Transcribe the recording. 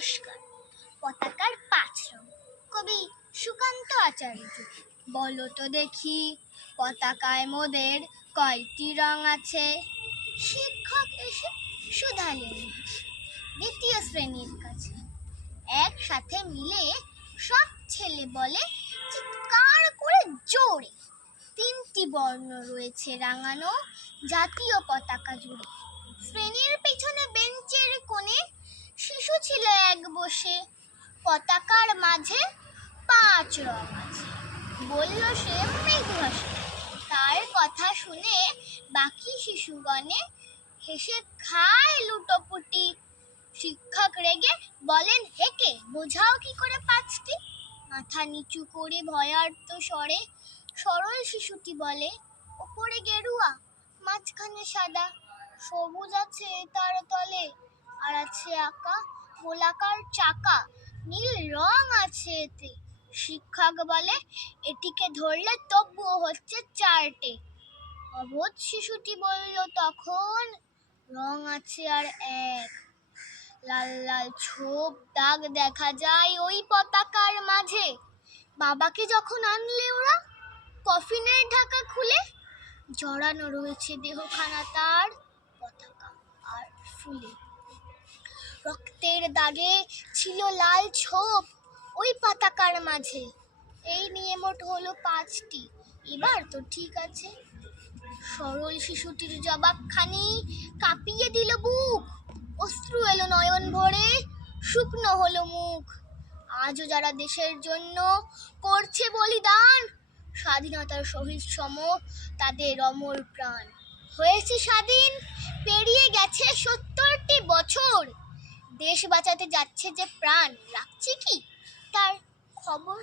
নমস্কার। পতাকার 5 রং, কবি সুকান্ত আচার্য। বলো তো দেখি, পতাকায় মোদের কয়টি রং আছে? শিক্ষক এসে শুধালেন দ্বিতীয় শ্রেণীর কাছে। একসাথে মিলে সব ছেলে বলে চিৎকার করে জোরে, 3টি বর্ণ রয়েছে রাঙানো জাতীয় পতাকা জুড়ে। শ্রেণীর পেছনে বেঞ্চের কোণে শিশু ছিল এক বসে, পতাকার মাঝে 5 রং আছে বলল সে মৃদুহাসে। তার কথা শুনে বাকি শিশুগণে হেসে খায় লুটোপুটি। শিক্ষক রেগে বলেন হেকে, বোঝাও কি করে 5টি? মাথা নিচু করে ভয়ার্ত স্বরে সরল শিশুটি বলে, ওপরে গেরুয়া, মাঝখানে সাদা, সবুজ আছে তার তলে, আর আছে আঁকা গোলাকার চাকা, নীল রং আছে এতে। শিক্ষক বলে, এটিকে ধরলে তবুও হচ্ছে 4টে। অবোধ শিশুটি বলল তখন, রং আছে আর এক। লাল লাল ছোপ দাগ দেখা যায় ওই পতাকার মাঝে। বাবাকে যখন আনলে ওরা কফিনের ঢাকা খুলে, জড়ানো রয়েছে দেহখানা তার পতাকা আর ফুলে। রক্তের দাগে ছিল লাল ছোপ ওই পতাকার মাঝে। এই নিয়ে মোট হলো 5টি, এবার তো ঠিক আছে। সরল শিশুটির জবাবখানি কাঁপিয়ে দিল বুক, অশ্রু এলো নয়ন ভরে, শুকনো হলো মুখ। আজও যারা দেশের জন্য করছে বলিদান, স্বাধীনতার শহীদ সম তাদের অমর প্রাণ। হয়েছে স্বাধীন, পেরিয়ে গেছে 70টি বছর, দেশ বাঁচাতে যাচ্ছে যে প্রাণ, রাখছে কি তার খবর?